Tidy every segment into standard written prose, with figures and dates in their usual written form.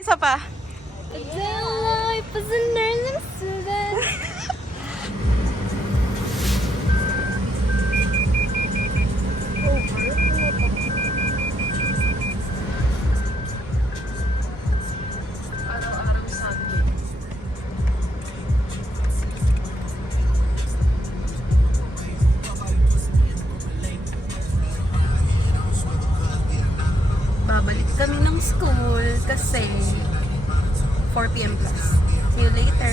Isa pa. Life as a nursing student. Araw-araw Sunday. Babalik kami ng school kasi 4 p.m. plus. See you later.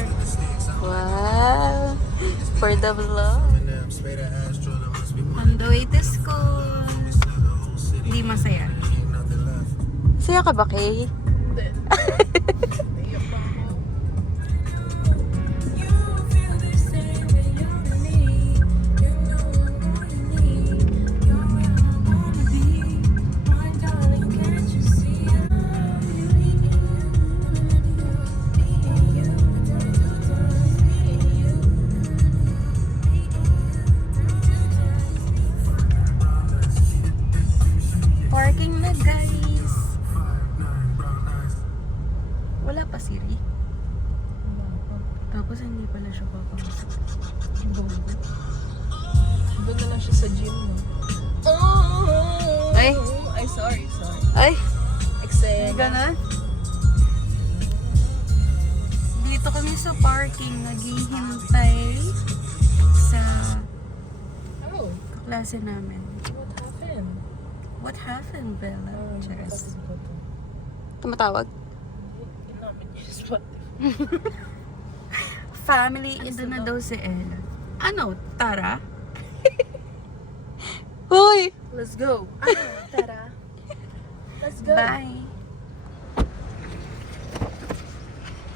Wow. For the vlog. On the way to school. Hindi masaya. Saya ka ba, Kay? Parking na, guys. Wala pa Siri. Tapos hindi pala siya papasok. Doon na lang siya sa gym, no? Ay. Ay, sorry. Ay, Excel. ganun. Dito kami sa parking, naghihintay sa Oh, kaklase namin. what happened? What happened, Bella? Cheers. Tumatawag? Namin yung spot. Family, ito na daw si Ella. Ano? Tara? Hoy! Let's go. Tara. Let's go. Bye.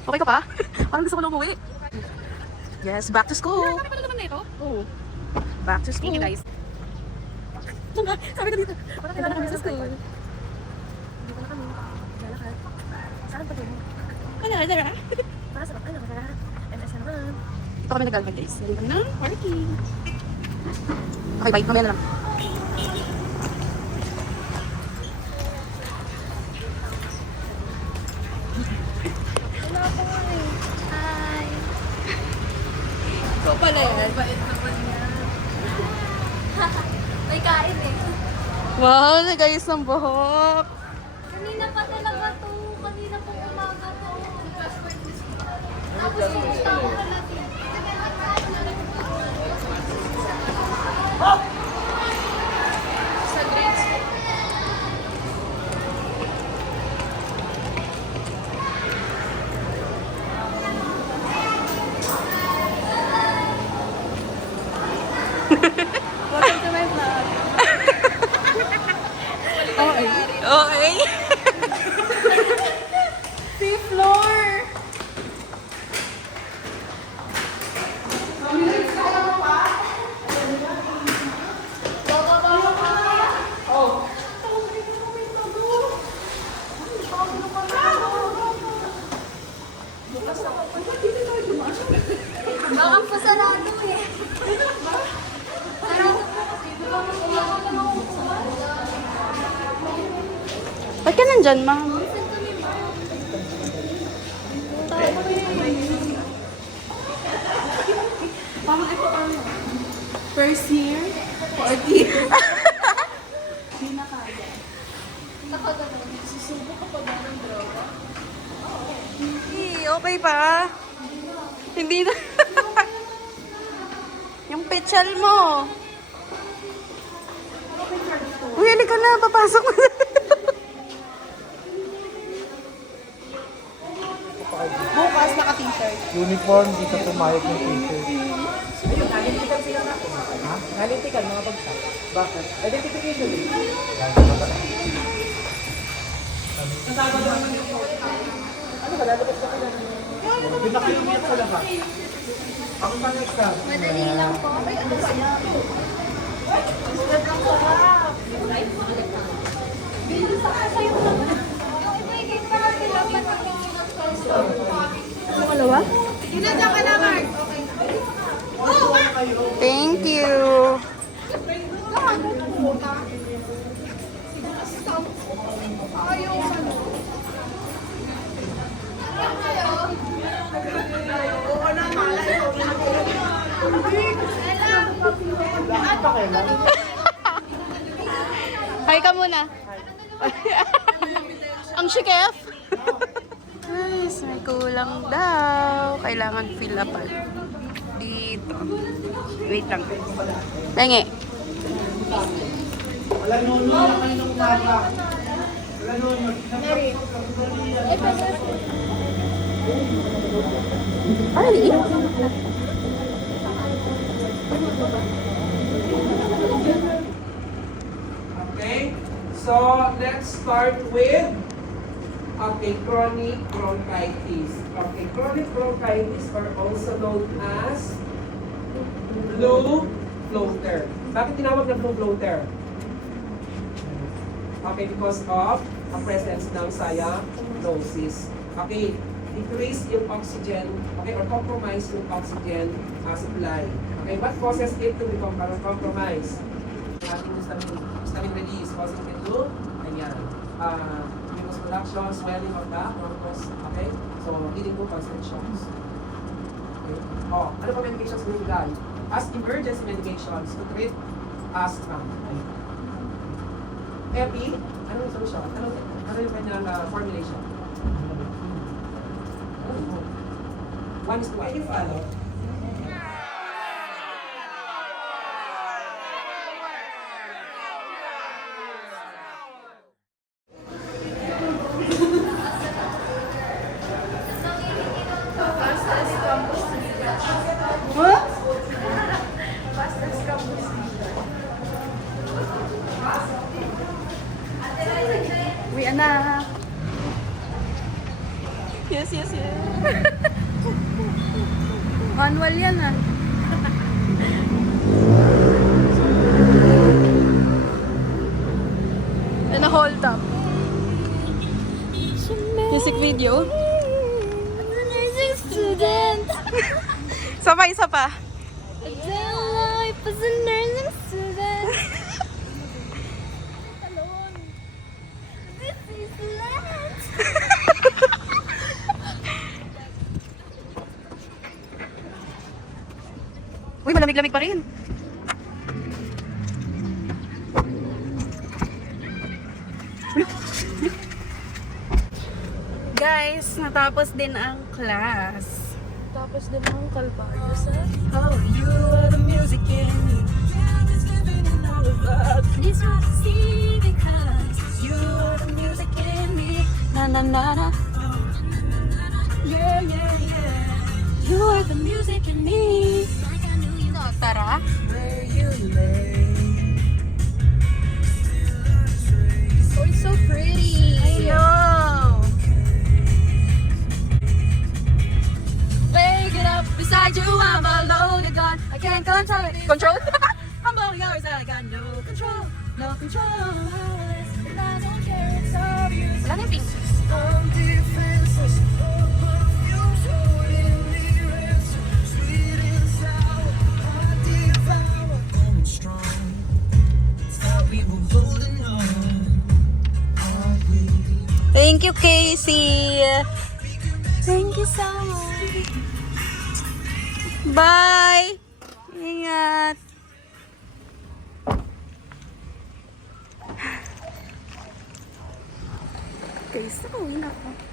Okay ka pa? Parang gusto ko na umuwi. Yes, back to school. Kami pala naman na ito? Oo. Back to school. Thank you, guys. Sabi ko dito. Parang kailangan kami sa school. Dito na kami. Lalakad. Saan pa doon? Ano, tara? Para sa ano, tara. MS naman. Dito kami nag-alpha days. Dito kami ng parking. Okay, bye. Mamaya na lang. Hi! Ikaw pala yan. May kain eh. Wow, nagayos ng buhok. Kanina pa talaga to. Kanina po umaga to. Tapos pumunta ako na natin. Sa grades ko. Welcome to my vlog. Okay. Okay. Fifth floor. Baka po sarado eh. Sarado po kasi. Ba't ka nandyan, ma'am? First year? Fourth year? Hindi na kaya. Susubo ka pa ba ng droga? Hindi, okay pa. Hindi na. Yung pechal mo. Uy, halika na. Papasok mo na. Bukas naka-t-shirt. Uniform, di ka pumayag ng t-shirt. Ha? Nalintikan, mga bagsak. Bakit? Identification eh. Pinakilumit sa labas. Ang next time. Madali lang po. Thank you. kailan? Hi ka muna. Ang shikef. Guys, may kulang daw. Kailangan fill upan. Dito. Wait lang. Pengi. Wala nun na kayo ng umaga. Wala nun. Ay, Okay, so let's start with chronic bronchitis. Okay, chronic bronchitis are also known as blue floater. Bakit tinawag na blue floater? Okay, because of a presence ng cyanosis. Okay, decrease yung oxygen, okay, or compromise yung oxygen supply. Okay, what causes it to become compromised? Ating histamine release causing it to, ayan, mucus production, swelling of the bronchus, okay? So, leading to constrictions. Okay? Oh, ano pa medications binibigay? As emergency medications to treat asthma. Epi, ano yung solution? Ano yung kanyang formulation? One is to, I can follow. uwi na. Yes. Manual yan ah. And a hold up. Music video. Nursing student. Isa pa. Life as a nursing student. Alone. This is life. Uy, malamig-lamig pa rin. Guys, natapos din ang class. Tapos din ang kalbaryo sa... Oh, you are the music in me. This was see because You are the music in me. Na na na na. Yeah. You are the music in me. like I knew you. So, tara. Where you lay. Oh, it's so pretty. Ayo. Wake it up beside you. I'm a loaded gun. I can't control it. Control? I'm all yours. I got no control. No control. And I don't care, it's obvious. Wala na yung pink. Some defenses, usually lyrics, sweet and sour, I devour, going strong. Thought we were holding on, aren't we? Thank you, Casey. Thank you so much. Bye. Ingat. Guys, nakauwi na ako.